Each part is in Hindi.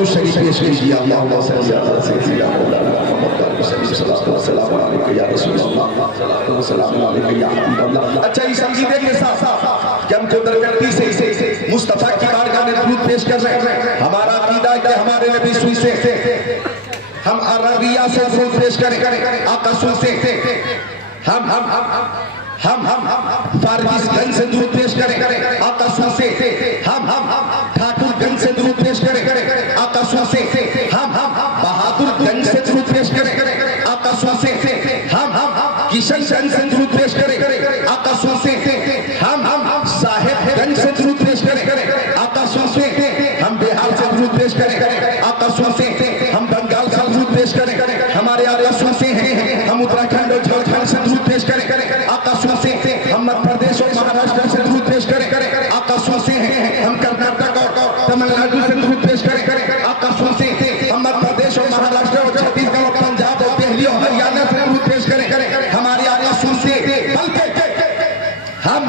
दुरूद शरीफ पेश कीजिए। अल्लाहुम्मा सल्ली अला सय्यिदिना मौलाना मुहम्मद व अलैहि सल्लल्लाहु अलैहि या रसूलल्लाह व सल्लल्लाहु अलैहि या हबीबल्लाह। अच्छा, इस अकीदे के साथ कि हम कुदरती से मुस्तफा की बारगाह में दुरूद पेश कर रहे हैं। हमारा अकीदा है कि हमारे नबी सुई से हम अरबिया से दुरूद पेश करें, आका सुई से हम फारबिसगंज से दुरूद पेश करें, आका सुई से हम ठाकुरगंज से दुरूद पेश करें, आका सुई से हम बहादुरगंज से दुरूद पेश करें, आका सुई से हम किशनगंज से दुरूद पेश करें, आका सुई से हम साहेबगंज से दुरूद पेश करें, आका सुई से हम बिहार से दुरूद पेश करें, आका सुई से हम बंगाल से दुरूद पेश करें, हमारे आका सुई से हैं हम उत्तराखंड और झारखंड से दुरूद पेश करें, आका सुई से हम मध्य प्रदेश और महाराष्ट्र से दुरूद पेश करें, आका सुई से हैं हम कर्नाटक और तमिलनाडु से दुरूद पेश करें, आका सुई से हम मध्य प्रदेश और महाराष्ट्र और छत्तीसगढ़ और पंजाब और दिल्ली और हरियाणा से दुरूद पेश करें, हमारे आका सुई से बल्कि हम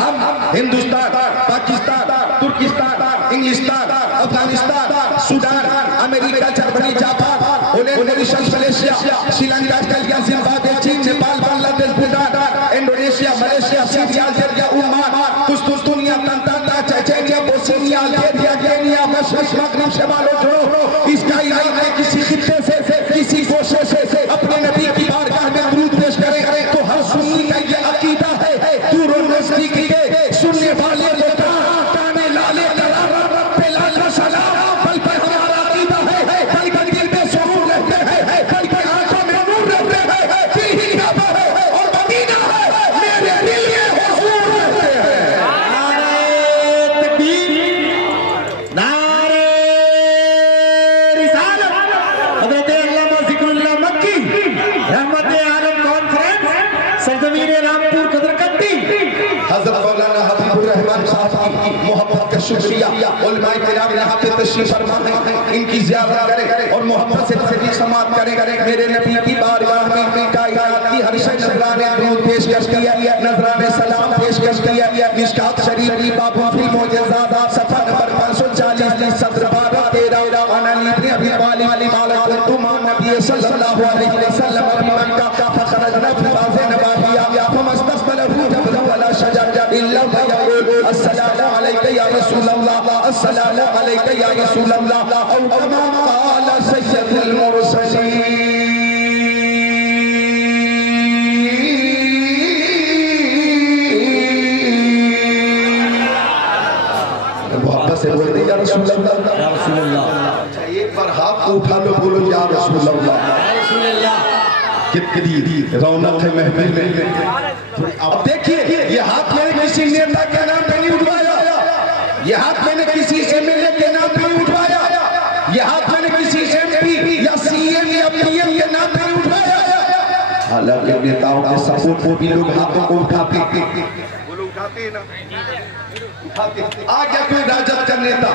हिंदुस्तान, पाकिस्तान, तुर्किस्तान, इंग्लिस्तान, Afghanistan, Sudan, America, Germany, Japan, Indonesia, Malaysia, Sri Lanka, Australia, Zimbabwe, चीन, Nepal, Bangladesh, Bhutan, Indonesia, Malaysia, Syria, Algeria, Oman, कुस्तुनिया, तंताना, चेचेनिया, बोस्निया, अल्जीरिया, केनिया, मगरिब, शमाल और इसका इलाका है किसी खित्ते से किसी कोशे से अपने नबी की बारगाह में दुरूद पेश करें तो हर सुन्नी का ये अकीदा है दूर और नजदीक के सुनने वाले काने लाले पे लाला सलाम, बल्कि हमारा अकीदा है बल्कि दिल में सुरूर रहते हैं, बल्कि आंखों में नूर रहते हैं, दिल ही काबा है और मदीना है, मेरे दिल में हुजूर रहते हैं। नारे तकबीर, नारे रिसालत, हज़रत अल्लामा ज़िक्रुल्लाह मक्की, रहमत आलम कॉन्फ्रेंस, सरजमीन रामपुर कदरकट्टी, हज़रत मौलाना हबीबुर रहमान साहब की मोहब्बत का शुक्रिया। उलमाए किराम यहाँ पे तशरीफ फरमा है, इनकी ज़ियारत करें और मोहब्बत से तशरीफ समाप्त करें। मेरे नबी की बारगाह में कायनात की हर शय नजराने दुरूद पेश कर दिया, नजराने सलाम पेश कर दिया। मिशकात शरीफ बाबू फी मोजेज़ात सफ़ा नंबर 540 सदर 12-13 अन इब्न अबी तालिब माला तुम नबी सल्लल्लाहु अलैहि वसल्लम अबी मक्का फखरजना फी बाज़े नवाहिया फमस्तक़बलहु जबल वला शजर इल्ला यक़ूल अस्सलामु अलैका या रसूलल्लाह, अस्सलामु अलैका या रसूलल्लाह, औ कमा क़ाल सय्यदुल मुरसलीन। मोहब्बत से बोल दे या रसूलल्लाह, या रसूलल्लाह। एक बार हाथ को उठा लो, बोलो या रसूलल्लाह, या रसूलल्लाह। कितनी रौनक है महफिल में। अब देखिए, ये हाथ मैंने किसी नेता के नाम पे नहीं उठवाया, ये हाथ मैंने किसी एमएलए के नाम पे नहीं उठवाया, ये हाथ मैंने किसी एमपी या सीएम या पीएम के नाम पे नहीं उठवाया। हालांकि नेताओं के सपोर्ट को भी लोग हाथों को उठाते ना, आ गया कोई राजद का नेता,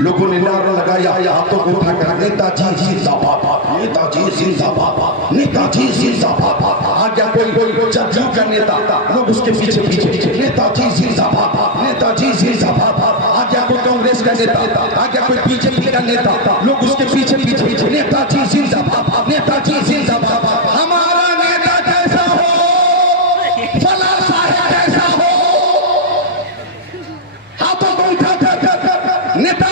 लोगों ने नारा लगाया, हाथों को उठाकर नेताजी जिंदाबाद, नेताजी जिंदाबाद, नेताजी जिंदाबाद। आ गया कोई जदयू का नेता, लोग उसके पीछे नेताजी जिंदाबाद, नेताजी जिंदाबाद। आ गया कोई कांग्रेस का नेता, आ गया कोई बीजेपी का नेता, लोग उसके पीछे नेताजी जिंदाबाद, नेताजी जिंदाबाद। हमारा नेता कैसा हो, फला साहब कैसा हो, हाथों को उठाकर नेता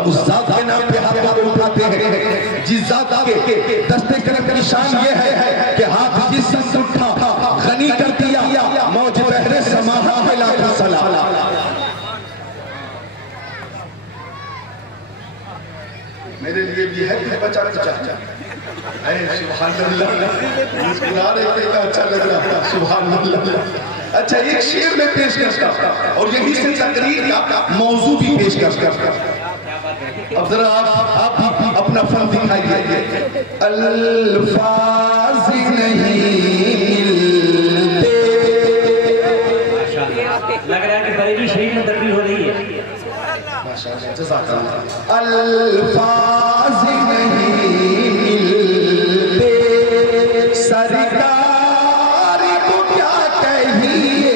उस जात के नाम पे हाथ उठाते हैं, जिस जात के दस्ते करम की शान ये है कि हाथ जिस शख्स उठा गनी कर दिया, मौज बहरे समाहा है लाखों सलाम। मेरे लिए भी है कि बचा सुभान अल्लाह, मुस्कुरा रहे थे, अच्छा लग रहा, सुभान अल्लाह। अच्छा, एक शेर में पेश करता और यही से तकरीर का मौजू भी पेश करता। अब जरा आप अपना फन दिखाइए। अल्फाज़ ने अल्फाज नहीं मिलते सरकार को क्या कहिए,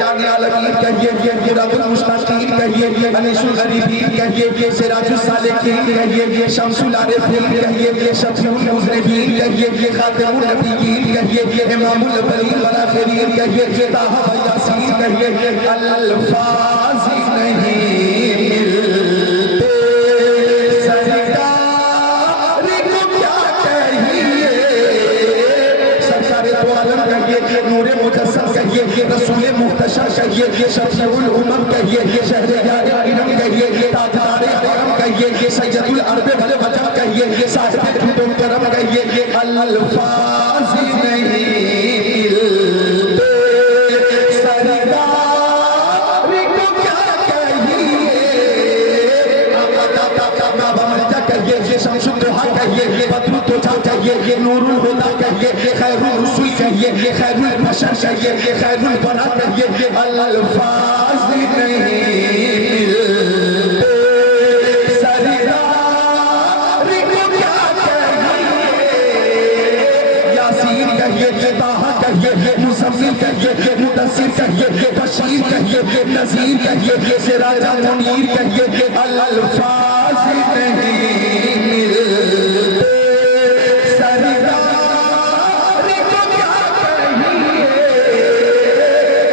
जाने आलमीन कहिए, रब्बुल मुस्ताकीन कहिए, अनीसुल गरीबीन कहिए, सिराजुल सालिकीन कहिए, शम्सुल आरिफीन कहिए, शफीउल मुज़निबीन कहिए, खातिमुन नबिय्यीन कहिए, इमामुल अव्वलीन वल आखिरीन कहिए, ताहा व यासीन कहिए। अल्फाज नहीं मिलते सरकार को क्या कहिए, सरकार दो आलम कहिए, नूरे मुजस्सम कहिए, रसूले मुहतशम कहिए, शफीउल उम्म कहिए, शहरयारे इल्म कहिए, ताजदारे हरम कहिए, सैयदुल अरब वल वजह कहिए, साहिब खुद करम कहिए। अल्फाज नहीं मिलते सरकार को क्या कहिए, कहिए, शम्सुद्दोहा कहिए, बद्रुद्दोजा कहिए, नूरुल हुदा कहिए, खैरुल रसूल कहिए, खैरुल बशर कहिए, खैरुल बना कहिए। अल्फाज नहीं मिलते सरकार को क्या कहिए, यासीन कहिए, ताहा कहिए, मुज़म्मिल कहिए, मुदस्सिर कहिए, बशीर कहिए, नज़ीर कहिए, सिराजुल मुनीर कहिए। अल्फाज नहीं मिलते सरकार को क्या कहिए,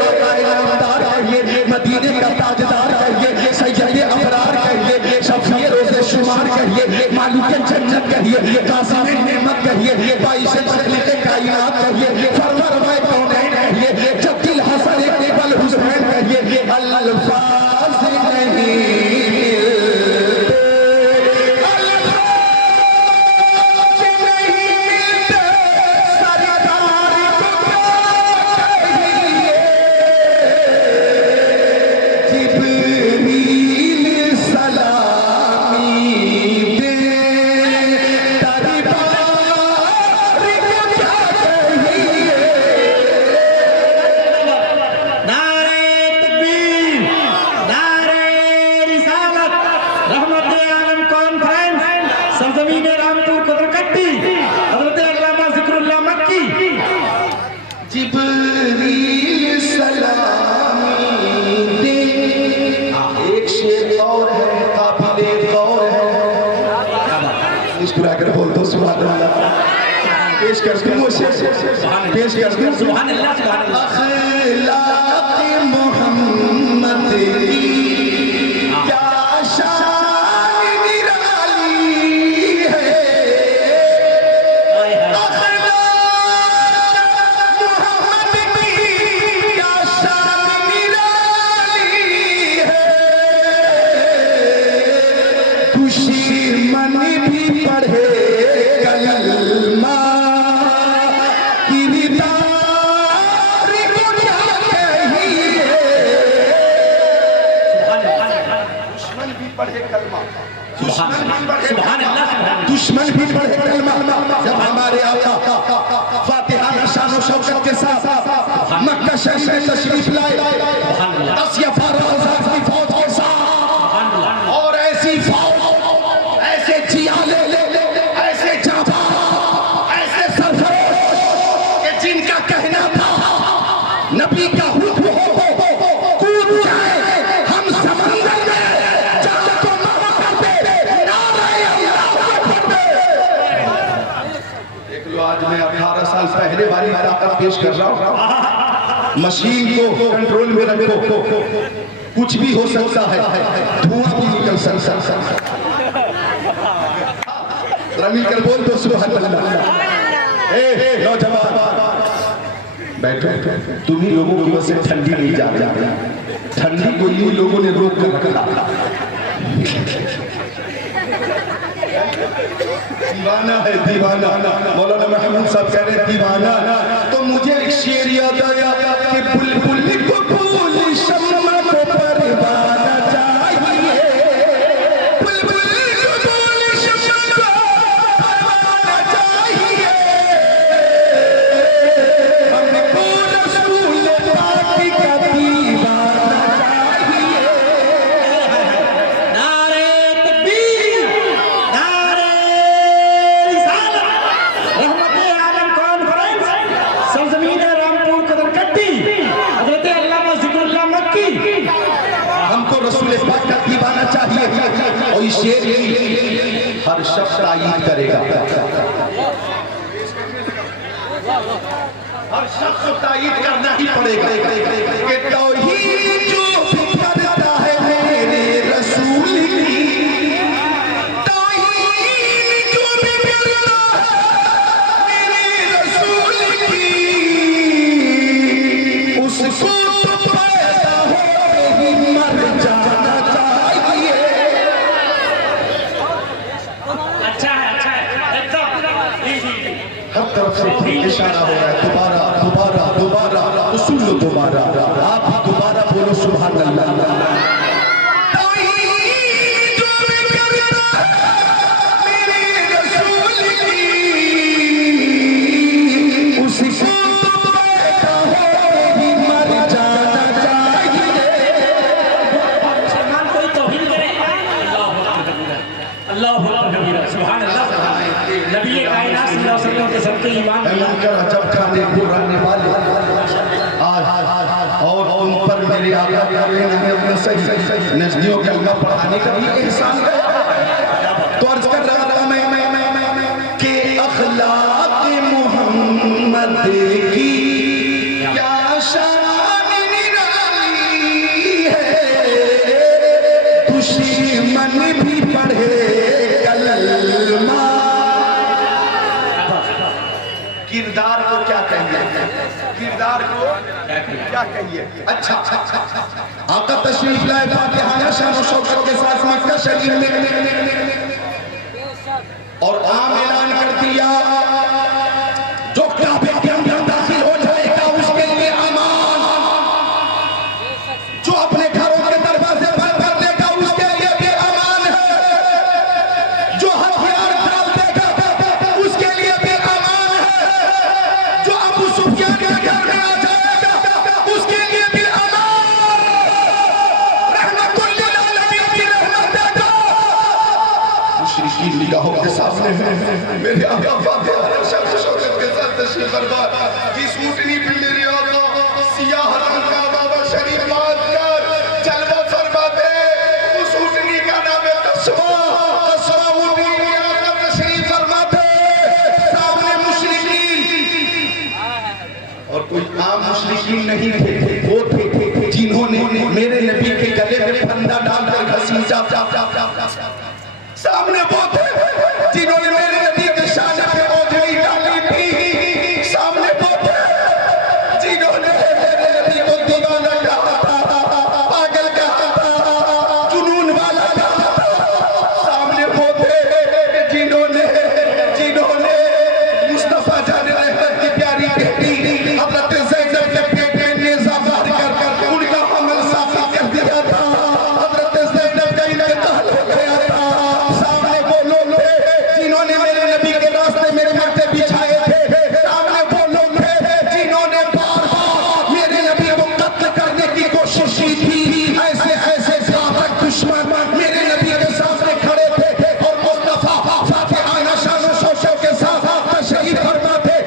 आका इनामदार कहिए, मदीने का ताजदार कहिए, सैयद अबरार कहिए, शफीए रोज़े शुमार कहिए, मालिक जन्नत कहिए, कासिम नेमत कहिए, बाइस तखलीक़ कायनात कहिए, फरवरमाए कौनैन कहिए, जद्दुल हसन इब्नुल हुसैन कहिए। अल्फाज नहीं मिलते पेश कर दूं सुभान अल्लाह सुभान अल्लाह। अखलाक़ मोहम्मद की क्या शान निराली है, अखलाक़ मोहम्मद की क्या शान निराली है, दुश्मन भी पढ़े कलमा दुश्मन भी पढ़े कलमा। जब हमारे आका फातिहा शान शौकत के साथ मक्का शरीफ में तशरीफ लाए, 10 या 12,000 की फौज के साथ, और ऐसी फौज, ऐसे जियाले, ऐसे जाबा, ऐसे सरफरोश कि जिनका कहना था नबी का हुक्म हो कूद जाए हम समंदर में, आज मैं 18 साल पहले वाली ताकत पेश कर रहा हूँ। मशीन को कंट्रोल में रखो, कुछ भी हो सकता है, धुआं भी निकल सकता है। रमी कर बोल दो सुभान अल्लाह। नौजवान बैठो, तुम ही लोगों की वजह से ठंडी नहीं जा रही, ठंडी को यूं लोगों ने रोक कर रखा। दीवाना है दीवाना, मौलाना महमूद साहब कह रहे हैं दीवाना। तो मुझे एक शेर याद आया कि बुलबुल को फूल शम्मा को परवाना चाहिए, बुलबुल को फूल शम्मा को परवाना चाहिए, हमको रसूल पाक का दीवाना चाहिए। शेर की हर शख्स तायीद करेगा, हर शख्स को तायीद करना ही पड़ेगा कि तौहीद जो करता है मेरे रसूल की, तौहीद जो करता है मेरे रसूल की, उसको पैदा होते ही मर जाना चाहिए। अच्छा है हर तरफ से इशारा हो रहा है, दोबारा दोबारा दोबारा तो सुन लो, दोबारा आप दोबारा बोलो सुभान अल्लाह। जब खाने पुराने वाले आज और उन पर मेरे आका अपने सही नजदियों के अल्लाह पढ़ाने का भी एहसान किया। तो अर्ज कर रहा था मैं कि अखलाक मोहम्मद की क्या शान निराली है, दुश्मन भी पढ़े कलमा। किरदार को क्या कहिए, किरदार को क्या कहिए। अच्छा आका तशरीफ लाए फातिहा शान शौकत के साथ मक्का शरीफ में और आम ऐलान कर दिया जो काबे के अंदर दाखिल हो जाएगा उसके लिए अमान, जो अपने घरों के दरवाजे बंद कर देगा उसके लिए भी अमान है, जो हथियार डाल देगा उसके लिए भी अमान है, जो अबू सुफियान के घर में आ जाएगा उसके लिए भी अमान, रहमतुल लिल आलमीन की रहमत देगा। मुशरिकीन निगाहों के सामने मेरे आका फातिहा शान शौकत के साथ तशरीफ फरमा की सूटनी पे मेरे आका सियाह रंग का बाबा शरीफ बांध कर जलवा फरमा दे। उस सूटनी का नाम है कस्बा, कस्बा ऊँटनी पे आका तशरीफ फरमा दे। सामने मुशरिकीन और कोई आम मुशरिकीन नहीं थे, वो थे जिन्होंने मेरे नबी के गले में फंदा डालकर घसीटा। सामने वो थे जिन्होंने मेरे नबी के शान पे ओढ़नी डाली थी। सामने वो थे जिन्होंने मेरे नबी को दीवाना कहा था, पागल कहा था, जुनून वाला कहा था। सामने वो थे जिन्होंने मुस्तफा जान रहमत की प्यारी बेटी हज़रत ज़ैनब के पेट में नेज़ा मार कर उनका हमल साफ़ कर दिया था। हज़रत ज़ैनब का इंतकाल हो गया था। सामने वो लोग थे जिन्होंने मेरे नबी के रास्ते में मट्टे बिछाए थे। सामने वो लोग थे जिन्होंने बार-बार मेरे नबी को कत्ल करने की कोशिश की थी। ऐसे घातक दुश्मन मेरे नबी के सामने खड़े थे और मुस्तफा फातिहा शान शौकत के साथ तशरीफ फरमा थे।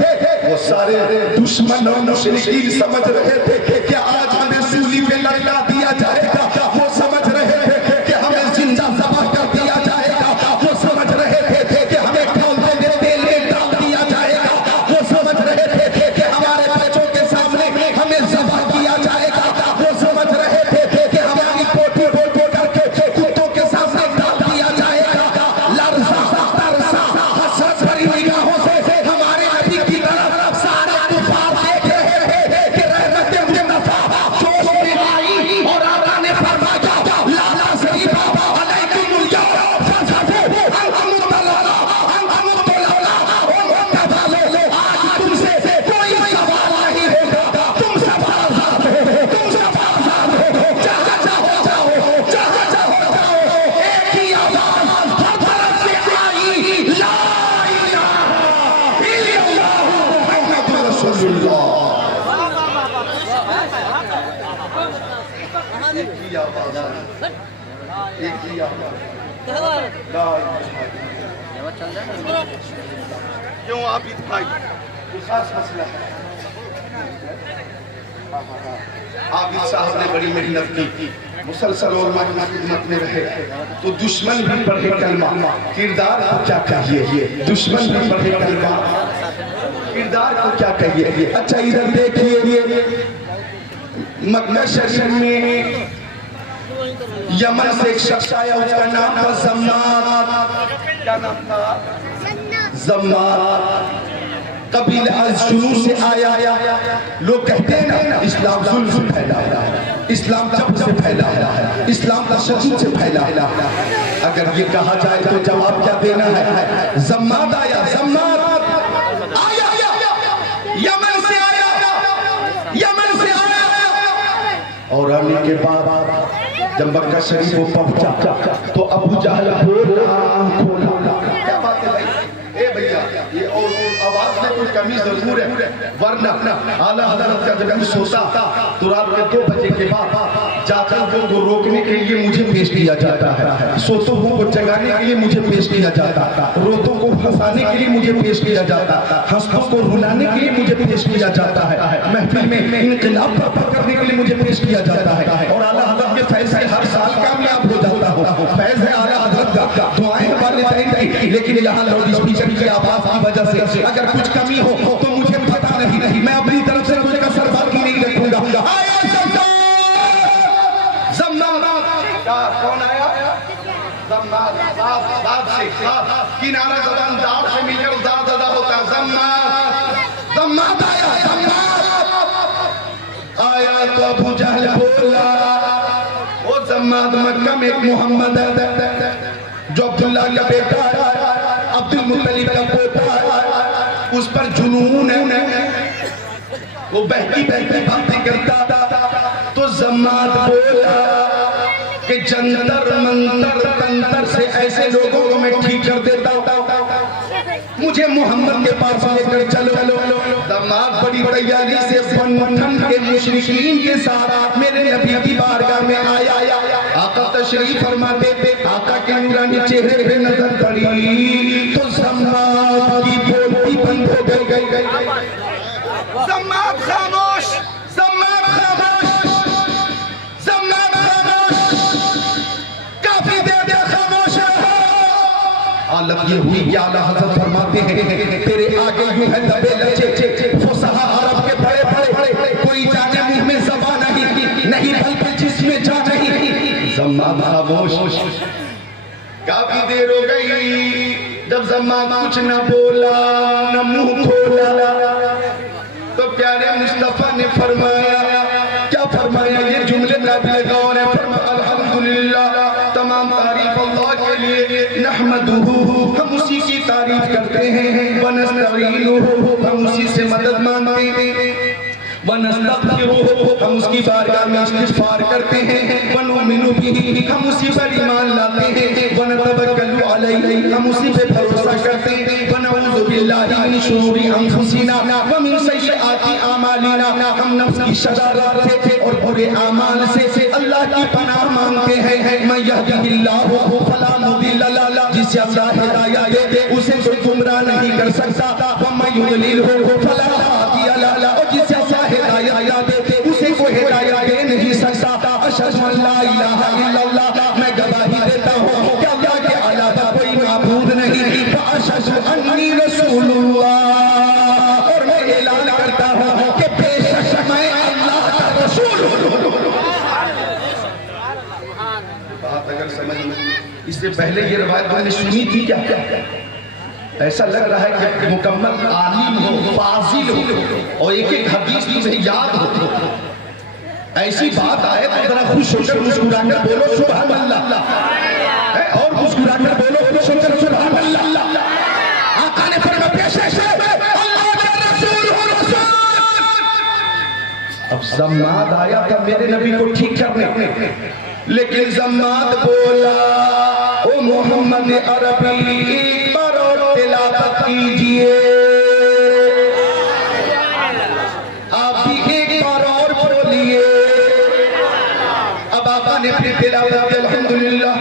वो सारे दुश्मन और मुशरिकीन समझ रहे थे कि आज हमें सूली पे लटका दिया जाएगा। वो समझ रहे थे कि हमें जिंदा ज़बह कर दिया जाएगा। वो समझ रहे थे कि हमें खौलते हुए तेल में डाल दिया जाएगा। वो समझ रहे थे कि हमारे बच्चों के सामने हमें ज़बह किया जाएगा। वो समझ रहे थे कि हमारी पोटी करके कुत्तों के सामने डाल दिया जाएगा। लरज़ा तरसा हसरत भरी निगाहों से हमारे नबी की तरफ सारे कुफार देख रहे थे कि रहमत मुस्तफा जोश में आई और आका ने फरमाया लाला शरीफा अलैकुमुल यौम फज़हबू अल-मुतलला ओ मुतलला। आज तुमसे कोई सवाल नहीं होगा, तुम सब आजाद हो, तुम सब आजाद हो, जहाँ चाहो जाओ, जहाँ चाहो जाओ। एक ही आवाज़ हर तरफ से आई, ला इलाहा इल्लल्लाह मुहम्मदुर रसूलुल्लाह। एक ही आवाज़, एक ही आवाज़, ला इलाहा। क्यों आबिद भाई कोई खास मसला है? आबिद साहब ने बड़ी मेहनत की मुसलसल और खिदमत में रहे तो दुश्मन भी पढ़े कलमा, किरदार को क्या कहिए, दुश्मन भी पढ़े कलमा, किरदार को क्या कहिए। अच्छा इधर देखिए, मक्का शरीफ में यमन से एक शख्स आया, उसका नाम था जम्माद। क्या नाम था? जम्माद। कबीला शुरू से आया। लोग कहते हैं ना इस्लाम जुल्म से फैला है, इस्लाम जबर से फैला है, इस्लाम तशद्दुद से फैला है। अगर ये कहा जाए तो जवाब क्या देना है? जम्माद आया, जम्माद आया, यमन से आया, यमन से आया। और आने के बाद जब मक्का शरीफ को पहुंचा तो अबू जहल खोला। क्या बात है भाई? ए भैया, ये और आवाज में कोई कमी जरूर है, वरना आला हजरत का जब कुछ होता तो रात के 2 बजे के बाद जाकर को रोकने के लिए मुझे पेश किया जाता है, सोतों को जगाने के लिए मुझे पेश किया जाता, रोतों को फंसाने के लिए मुझे पेश किया जाता, हंसों को रुलाने के लिए मुझे पेश किया जाता है, महफिल में इनकलाब करने के लिए मुझे पेश किया जाता है। और आला हजरत के फैज से हर साल कामयाब हो जाता हो। फैज है आला हजरत का, दुआएं वालिदैन की। लेकिन यहाँ लाउड स्पीकर की आवाज की वजह से अगर कुछ कमी हो तो मुझे पता नहीं, मैं अपनी तरफ से कोई कसर बाकी नहीं रखूंगा। कौन आया? जम्माद। दाद से किनारा ज़बान दाद से मिलकर दाद अदा होता है। जम्माद आया, आया तो अबू जहल बोला, ओ जम्माद मक्का में एक मोहम्मद है जो अब्दुल्लाह का बेटा है, अब्दुल मुत्तलिब का पोता है, उस पर जुनून है, वो बहकी बहकी बातें करता। तो जम्माद बोला कि जंतर मंतर तंतर से ऐसे लोगों को मैं ठीक कर देता हूँ, मुझे मोहम्मद के पास लेकर चलो। जम्माद बड़ी तैयारी से बन के मुशरिकीन के साथ मेरे नबी की बारगाह में आया। आका तशरीफ फरमाते थे, आका के नूरानी चेहरे पे नजर पड़ी तो जम्माद की बोलती बंद हो गई। जम्माद खामोश, जम्माद खामोश, जम्माद खामोश, काफी देर खामोश रहा। हालत ये हुई कि आला हज़रत फरमाते हैं, तेरे आगे यूं है दबे लचे फुसहा अरब के बड़े बड़े, कोई जाने मुंह में ज़बान नहीं बल्कि जिसमें जा नहीं। जम्माद खामोश। काफी देर हो गई, जब जम्माद कुछ न बोला न मुंह खोला तो प्यारे मुस्तफा ने फरमाया, क्या फरमाया? ये जुमले काबिल गौर है। फरमाया अल्हम्दुलिल्लाह, तमाम तारीफ अल्लाह के लिए, नहमदुहु, हम उसी की तारीफ करते हैं, व नस्तईनुहु, हम उसी से मदद मांगते हैं, व नस्तगफिरुहु, हम उसकी बारगाह में इस्तिग़फ़ार करते हैं, व नुमिनु बिही, हम उसी पर ईमान लाते हैं, व नतवक्कलु अलैहि, हम उसी पे भरोसा करते हैं, व नऊज़ु बिल्लाहि मिन शुरूरि अनफुसिना व मिन सय्यिआति आमालिना, हम नफ्स की शरारत से और बुरे अमाल से अल्लाह की पनाह मांगते हैं। मैं यहदिहिल्लाहु फला मुदिल्ल लहु, जिसे अल्लाह हिदायत दे उसे कोई गुमराह नहीं कर सकता, व मैं युद्लिलहु फला हादिय लहु, जिसे अल्लाह हिदायत दे उसे कोई हिदायत दे नहीं सकता। अशहदु अल्ला इलाहा इल्लल्लाह, मैं गवाही देता हूँ कि अल्लाह के अलावा कोई माबूद नहीं, व अशहदु अन्नी रसूलुल्लाह, और मैं ऐलान करता हूँ कि बेशक मैं अल्लाह का रसूल हूँ। बात अगर समझ में, इससे पहले ये रवायत मैंने सुनी थी क्या? ऐसा लग रहा है कि मुकम्मल आलिम हो, फाजिल हो और एक एक हदीस तुम्हें याद हो। ऐसी बात आए तो जरा खुश होकर मुस्कुराकर बोलो सुभान अल्लाह, और मुस्कुराकर बोलो खुश होकर सुभान अल्लाह। आका ने फरमाया पेश है अल्लाह का रसूल हो, रसूल। अब जम्माद आया था मेरे नबी को ठीक करने, लेकिन जम्माद बोला, ओ मोहम्मद अरबी एक बार और तिलावत कीजिए, आप भी एक बार और बोलिए। अब आका ने फिर तिलावत की, अल्हम्दुलिल्लाह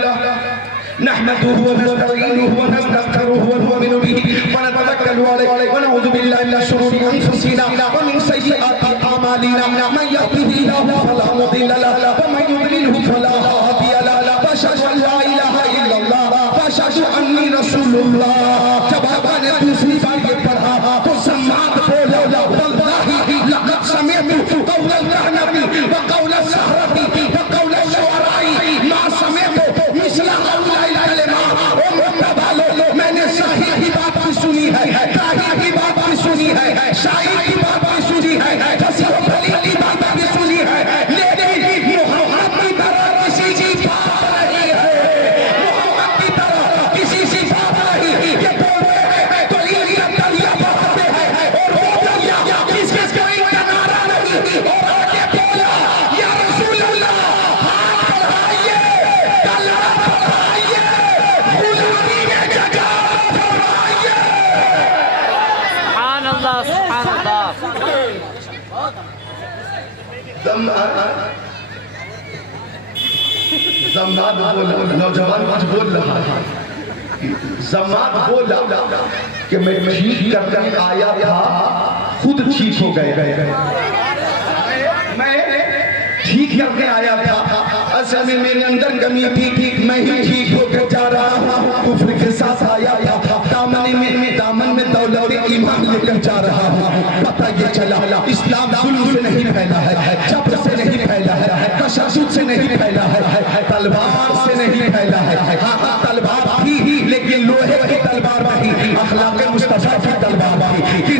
नहमदुहु व नस्तईनुहु व नस्तगफिरुहु व नुमिनु बिही व नतवक्कलु अलैहि व नऊज़ु बिल्लाहि मिन शुरूरि अनफुसिना व मिन सय्यिआति आमालिना, मन यहदिहिल्लाहु फला मुदिल्ल लहु व मन युद्लिलहु फला जमात बोला, नौजवान कुछ बोल रहा है। जमात बोला कि मैं ठीक करके आया था, खुद ठीक हो गए। मैं ठीक करके आया था, असल में मेरे अंदर कमी थी, मैं ही ठीक होकर जा रहा हूँ। कुफ्र के साथ आया था, दामन में दौलत ईमान लेकर जा रहा हूँ। पता ये चला इस्लाम जुल्म से नहीं फैला है, जबर से नहीं फैला है, तशद्दुद से नहीं फैला है, तलवार से नहीं फैला है। हाँ तलवार थी लेकिन लोहे की तलवार नहीं, अखलाक मुस्तफा की तलवार थी।